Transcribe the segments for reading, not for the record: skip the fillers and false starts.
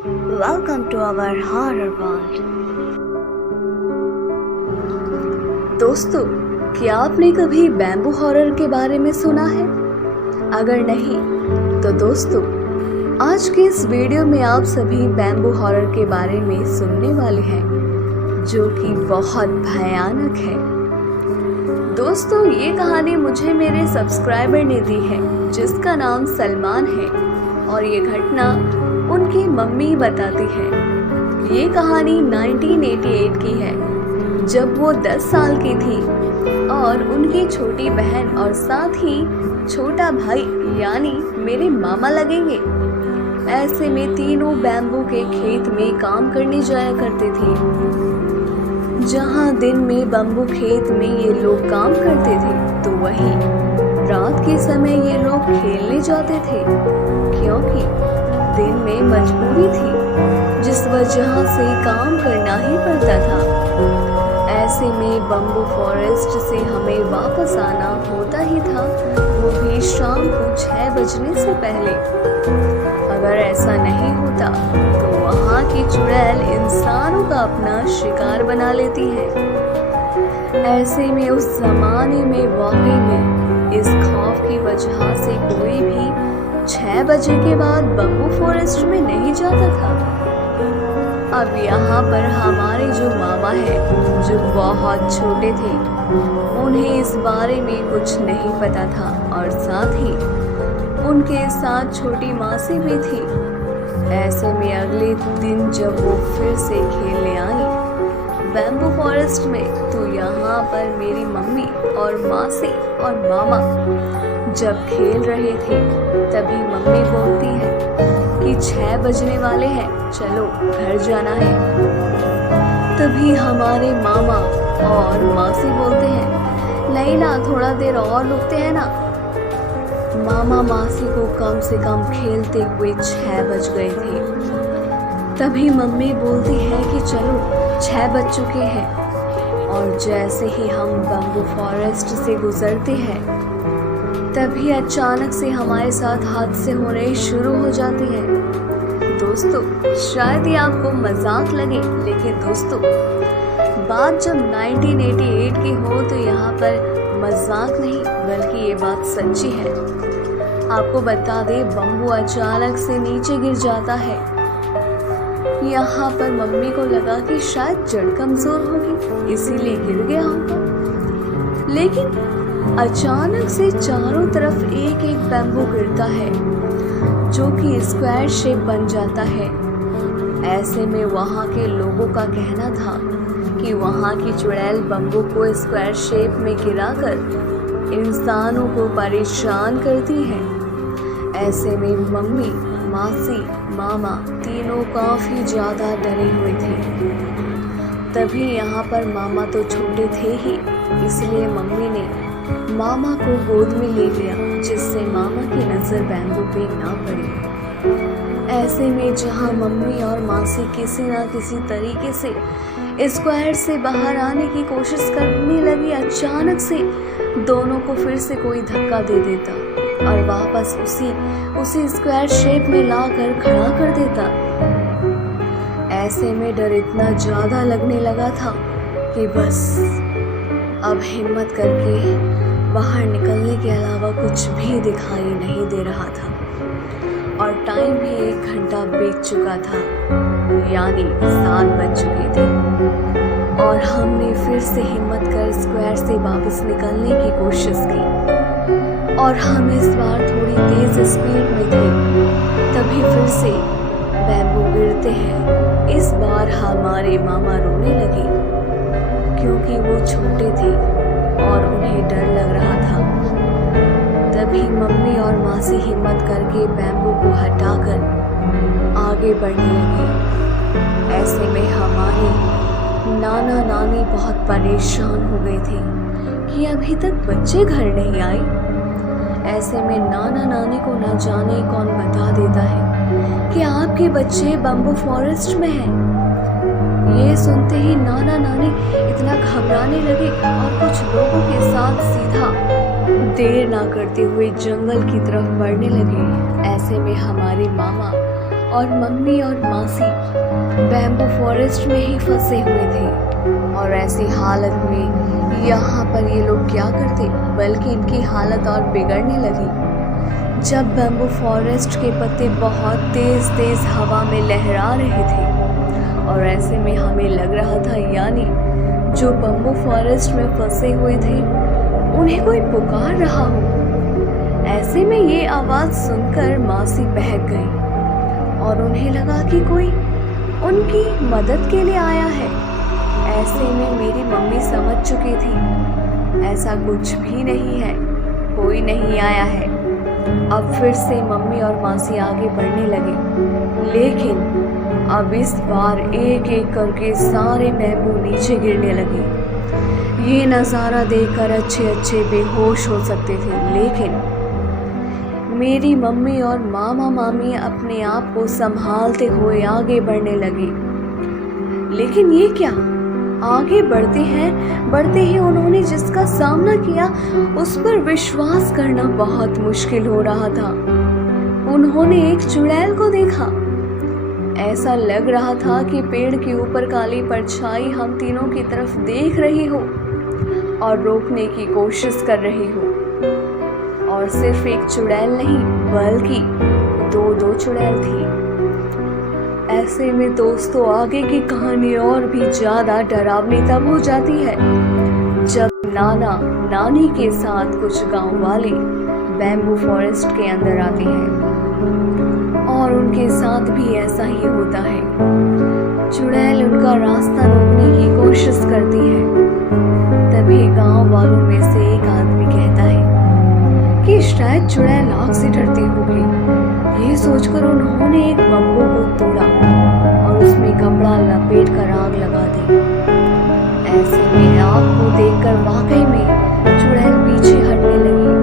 Welcome to our horror world. दोस्तों, क्या आपने कभी बैम्बू हॉरर के बारे में सुना है? अगर नहीं, तो दोस्तों, आज के इस वीडियो में आप सभी बैम्बू हॉरर के बारे में सुनने वाले हैं, जो कि बहुत भयानक है। दोस्तों, ये कहानी मुझे मेरे सब्सक्राइबर ने दी है, जिसका नाम सलमान है, और ये घटना उनकी मम्मी बताती है। ये कहानी 1988 की है, जब वो 10 साल की थी और उनकी छोटी बहन और साथ ही छोटा भाई यानी मेरे मामा लगेंगे। ऐसे में तीनों बैम्बू के खेत में काम करने जाया करते थे। जहाँ दिन में बैम्बू खेत में ये लोग काम करते थे, तो वहीं रात के समय ये लोग खेलने जाते थे, क्योंकि दिन में मजबूरी थी, जिस वजह से काम करना ही पड़ता था। ऐसे में बम्बू फॉरेस्ट से हमें वापस आना होता ही था, वो भी शाम को 6 बजने से पहले। अगर ऐसा नहीं होता तो वहाँ की चुड़ैल इंसानों का अपना शिकार बना लेती है। ऐसे में उस जमाने में वाकई में इस खौफ की वजह से कोई भी 6 बजे के बाद बम्बू फॉरेस्ट में नहीं जाता था। अब यहाँ पर हमारे जो मामा है, जो बहुत छोटे थे, उन्हें इस बारे में कुछ नहीं पता था, और साथ ही उनके साथ छोटी मासी भी थी। ऐसे में अगले दिन जब वो फिर से खेलने आई बैम्बू फॉरेस्ट में, तो यहाँ पर मेरी मम्मी और मासी और मामा जब खेल रहे थे, तभी मम्मी बोलती है कि 6 बजने वाले हैं, चलो घर जाना है। तभी हमारे मामा और मासी बोलते हैं, नहीं ना, थोड़ा देर और रुकते हैं ना। मामा मासी को कम से कम खेलते हुए 6 बज गए थे। तभी मम्मी बोलती है कि चलो 6 बज चुके हैं। और जैसे ही हम बम्बू फॉरेस्ट से गुजरते हैं, तभी अचानक से हमारे साथ हादसे होने शुरू हो जाते हैं। दोस्तों, शायद ये आपको मजाक लगे, लेकिन दोस्तों, बात जब 1988 की हो तो यहाँ पर मजाक नहीं, बल्कि ये बात सच्ची है। आपको बता दे, बम्बू अचानक से नीचे गिर जाता है। यहाँ पर मम्मी को लगा कि शायद जड़ कमजोर होगी, इसीलिए गिर गया होगा। लेकिन अचानक से चारों तरफ एक एक बैम्बू गिरता है, जो कि स्क्वायर शेप बन जाता है। ऐसे में वहाँ के लोगों का कहना था कि वहाँ की चुड़ैल बम्बू को स्क्वायर शेप में गिराकर इंसानों को परेशान करती है। ऐसे में मम्मी, मासी, मामा तीनों काफी ज्यादा डरे हुए थे। तभी यहाँ पर मामा तो छोटे थे ही, इसलिए मम्मी ने मामा को गोद में ले लिया, जिससे मामा की नजर बैम्बू पे ना पड़ी। ऐसे में जहाँ मम्मी और मासी किसी ना किसी तरीके से स्क्वायर से बाहर आने की कोशिश करने लगी, अचानक से दोनों को फिर से कोई धक्का दे देता और वापस उसी स्क्वायर शेप में लाकर खड़ा कर देता। ऐसे में डर इतना ज्यादा लगने लगा था कि बस अब हिम्मत करके बाहर निकलने के अलावा कुछ भी दिखाई नहीं दे रहा था। और टाइम भी 1 घंटा बीत चुका था, यानी 7 बज चुके थे। और हमने फिर से हिम्मत कर स्क्वायर से वापस निकलने की कोशिश की, और हम इस बार थोड़ी तेज स्पीड में थे। तभी फिर से बैम्बू गिरते हैं। इस बार हमारे मामा रोने लगे, क्योंकि वो छोटे थे और उन्हें डर लग रहा था। तभी मम्मी और मासी हिम्मत करके बैम्बू को हटाकर आगे बढ़ने लगे। ऐसे में हमारे नाना नानी बहुत परेशान हो गए थे कि अभी तक बच्चे घर नहीं आए। ऐसे में नाना नानी को न जाने कौन बता देता है कि आपके बच्चे बम्बू फॉरेस्ट में हैं। ये सुनते ही नाना नानी इतना घबराने लगे और कुछ लोगों के साथ सीधा देर ना करते हुए जंगल की तरफ बढ़ने लगे। ऐसे में हमारे मामा और मम्मी और मासी बैम्बू फॉरेस्ट में ही फंसे हुए थे। और ऐसी हालत में यहाँ पर ये लोग क्या करते, बल्कि इनकी हालत और बिगड़ने लगी जब बैम्बू फॉरेस्ट के पत्ते बहुत तेज तेज हवा में लहरा रहे थे। और ऐसे में हमें लग रहा था यानी जो बैम्बू फॉरेस्ट में फंसे हुए थे उन्हें कोई पुकार रहा हो। ऐसे में ये आवाज़ सुनकर मासी बहक गई और उन्हें लगा कि कोई उनकी मदद के लिए आया है। ऐसे में मेरी मम्मी समझ चुकी थी ऐसा कुछ भी नहीं है, कोई नहीं आया है। अब फिर से मम्मी और मासी आगे बढ़ने लगे, लेकिन अब इस बार एक एक करके सारे बैम्बू नीचे गिरने लगे। ये नज़ारा देखकर अच्छे अच्छे बेहोश हो सकते थे, लेकिन मेरी मम्मी और मामा मामी अपने आप को संभालते हुए आगे बढ़ने लगे। लेकिन ये क्या, आगे बढ़ते ही उन्होंने जिसका सामना किया उस पर विश्वास करना बहुत मुश्किल हो रहा था। उन्होंने एक चुड़ैल को देखा। ऐसा लग रहा था कि पेड़ के ऊपर काली परछाई हम तीनों की तरफ देख रही हो और रोकने की कोशिश कर रही हो। और सिर्फ एक चुड़ैल नहीं बल्कि दो चुड़ैल थी। ऐसे में दोस्तों आगे की कहानी और भी ज्यादा डरावनी तब हो जाती है जब नाना नानी के साथ कुछ गांव वाले बैम्बू फॉरेस्ट के अंदर आते हैं और उनके साथ भी ऐसा ही होता है। चुड़ैल उनका रास्ता रोकने की कोशिश करती है। तभी गांव वालों में से एक आदमी कहता है कि शायद चुड़ैल आग से डरती होगी। ये सोचकर उन्होंने एक बम्बू को तोड़ा और उसमें कपड़ा लपेट कर आग लगा दी। ऐसे में आग को देखकर वाकई में चुड़ैल पीछे हटने लगी,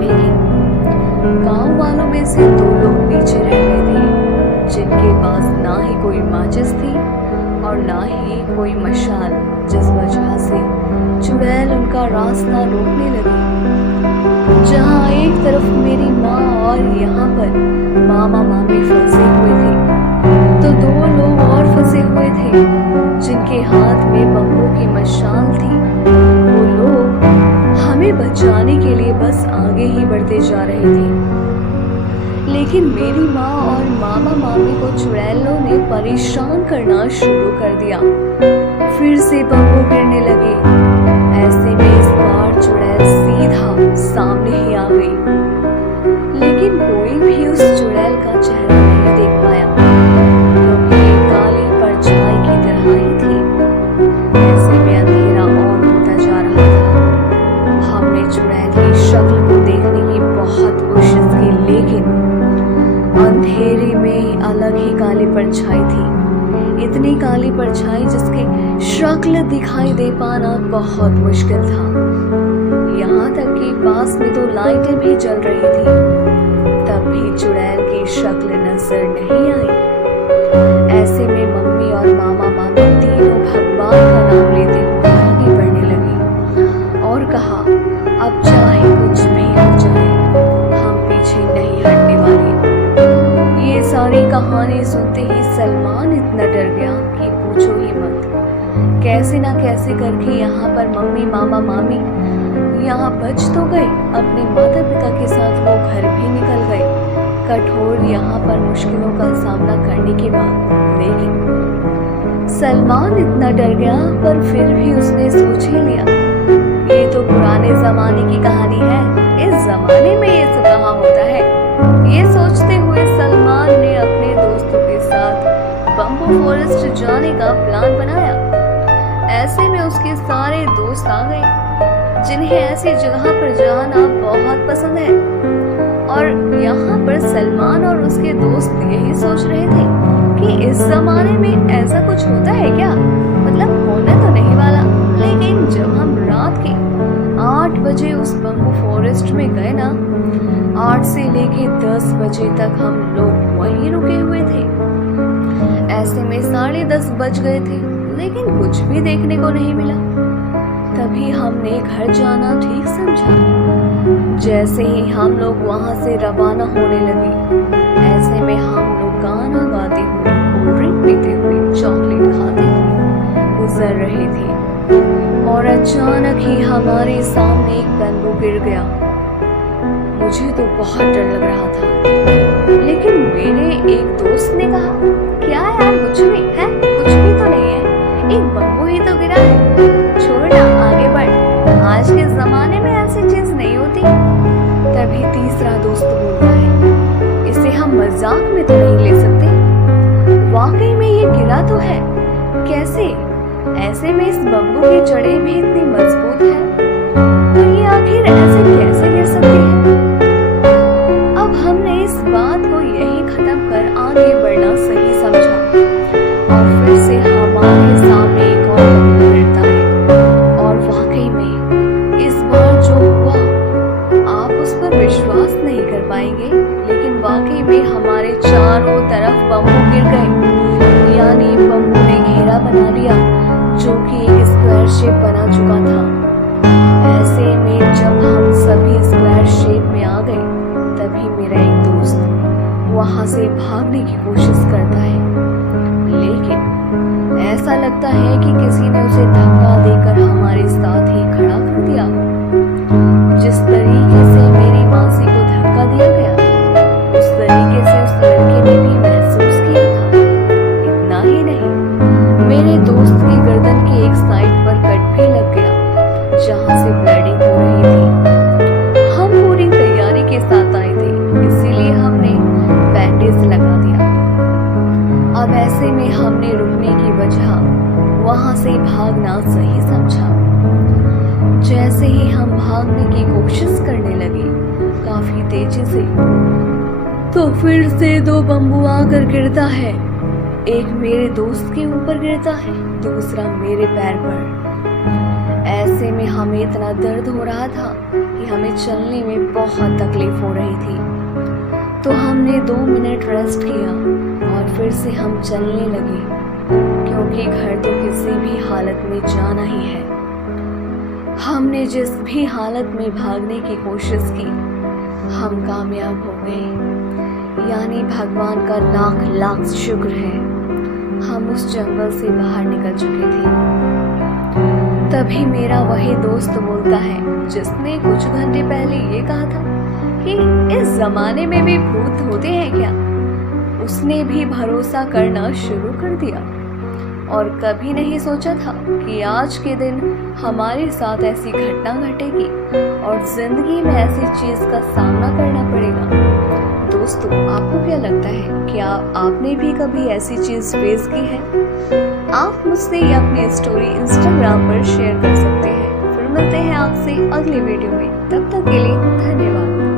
लेकिन गांव वालों में से 2 लोग पीछे रह गए थे जिनके पास ना ही कोई माचिस थी और ना ही कोई मशाल, जिस वजह से चुड़ैल उनका रास्ता रोकने लगी। जहाँ एक तरफ मेरी माँ और यहाँ पर मामा मामी फंसे हुए थे, तो 2 लोग और फंसे हुए थे जिनके हाथ में बम्बू की मशाल थी। वो लोग हमें बचाने के लिए बस आगे ही बढ़ते जा रहे थे, लेकिन मेरी माँ और मामा मामी को चुड़ैलों ने परेशान करना शुरू कर दिया। फिर से बम्बू गिरने लगे। ऐसे में इस बार चुड़ैल सीधा सामने ही आ गई, लेकिन कोई भी उस चुड़ैल का चेहरा नहीं देख पाया क्योंकि ये काली परछाई की तरह ही थी। ऐसे में अंधेरा और होता जा रहा था। हमने चुड़ैल की शक्ल को देखने की बहुत कोशिश की, लेकिन अंधेरे में अलग ही काली परछाई थी। इतनी काली परछाई जिसकी शक्ल दिखाई दे पाना बहुत मुश्किल था। यहाँ तक कि पास में 2 लाइटें भी जल रही थी, तब भी चुड़ैल की शक्ल नजर नहीं आई। ऐसे में मम्मी और मामा मामी तीनों भगवान का नाम लेते हुए आगे बढ़ने लगी और कहा, अब चाहे कुछ भी हो जाए हम पीछे नहीं हटने वाले। ये सारी कहानी सुनते ही सलमान इतना डर गया कि पूछो ही मत। कैसे ना कैसे करके यहाँ पर मम्मी मामा मामी यहाँ बच तो गए, अपने माता पिता के साथ वो घर भी निकल गए कठोर यहाँ पर मुश्किलों का सामना करने के बाद। लेकिन सलमान इतना डर गया, पर फिर भी उसने सोच ही लिया ये तो पुराने जमाने की कहानी है, इस जमाने में ये सब कहाँ होता है। ये सोचते हुए सलमान ने अपने दोस्तों के साथ बम्बू फॉरेस्ट जाने का प्लान बनाया। ऐसे में उसके सारे दोस्त आ गए जिन्हें ऐसी जगह पर जाना बहुत पसंद है। और यहाँ पर सलमान और उसके दोस्त यही सोच रहे थे कि इस जमाने में ऐसा कुछ होता है क्या, मतलब होने तो नहीं वाला। लेकिन जब हम रात के 8 बजे उस बम्बू फॉरेस्ट में गए ना, 8 से लेके 10 बजे तक हम लोग वहीं रुके हुए थे। ऐसे में 10:30 बज गए थे, लेकिन कुछ भी देखने को नहीं मिला। तभी हमने घर जाना ठीक समझा। जैसे ही हम लोग वहां से रवाना होने लगे, ऐसे में हम लोग गाना अचानक ही हमारे सामने एक बम्बू गिर गया। मुझे तो बहुत डर लग रहा था, लेकिन मेरे एक दोस्त ने कहा, क्या यार, कुछ भी है, कुछ भी तो नहीं है, एक बम्बू ही तो गिरा है, छोड़ ना, आगे बढ़, आज के जमाने में ऐसी चीज नहीं होती। तभी तीसरा दोस्त बोलता है, इसे हम मजाक में तो नहीं ले सकते, वाकई में ये गिरा तो है, कैसे? ऐसे में इस बम्बू की जड़ें भी इतनी मजबूत हैं, तो ये आखिर ऐसे कैसे गिर सकती है? अब हमने इस बात को यही खत्म कर आगे बढ़ना सही समझा और फिर से हमारे सामने एक और बम्बू गिरता है और वाकई में इस बार जो हुआ, आप उस पर विश्वास नहीं कर पाएंगे, लेकिन वाकई में हमारे चारों तरफ बम्बू गिर गए। यानी बम्बू ने घेरा बना लिया जो कि एक स्क्वायर शेप बना चुका था। ऐसे में जब हम सभी स्क्वायर शेप में आ गए, तभी मेरा एक दोस्त वहां से भागने की कोशिश करता है, लेकिन ऐसा लगता है कि किसी ने उसे धक्का देकर हमारे साथ ही खड़ा कर दिया। जिस तरीके से मेरी मासी को धक्का दिया गया, उस तरीके से उस लड़के ने भी महसूस किया था। इतना ही नहीं, मेरे दोस्त की गर्दन की एक साइड पर कट भी लग गया, जहां से ब्लीडिंग हो रही थी। हम पूरी तैयारी के साथ आए थे, इसीलिए हमने बैंडेज लगा दिया। अब ऐसे में हमने रुकने की वजह वहां से भागना सही समझा। जैसे ही हम भागने की कोशिश करने लगे काफी तेजी से, तो फिर से दो बम्बू आकर गिरता है। एक मेरे दोस्त के ऊपर गिरता है, दूसरा मेरे पैर पर। ऐसे में हमें इतना दर्द हो रहा था कि हमें चलने में बहुत तकलीफ हो रही थी। तो हमने 2 मिनट रेस्ट किया और फिर से हम चलने लगे, क्योंकि घर तो किसी भी हालत में जाना ही है। हमने जिस भी हालत में भागने की कोशिश की, हम कामयाब हो गए। यानी भगवान का लाख लाख शुक्र है, हम उस जंगल से बाहर निकल चुके थे। तभी मेरा वही दोस्त बोलता है जिसने कुछ घंटे पहले ये कहा था कि इस जमाने में भी भूत होते हैं क्या। उसने भी भरोसा करना शुरू कर दिया और कभी नहीं सोचा था कि आज के दिन हमारे साथ ऐसी घटना घटेगी और जिंदगी में ऐसी चीज का सामना करना पड़ेगा। दोस्तों, आपको क्या लगता है, क्या आपने भी कभी ऐसी चीज फेस की है? आप मुझसे अपनी स्टोरी इंस्टाग्राम पर शेयर कर सकते हैं। फिर मिलते हैं आपसे अगले वीडियो में, तब तक के लिए धन्यवाद।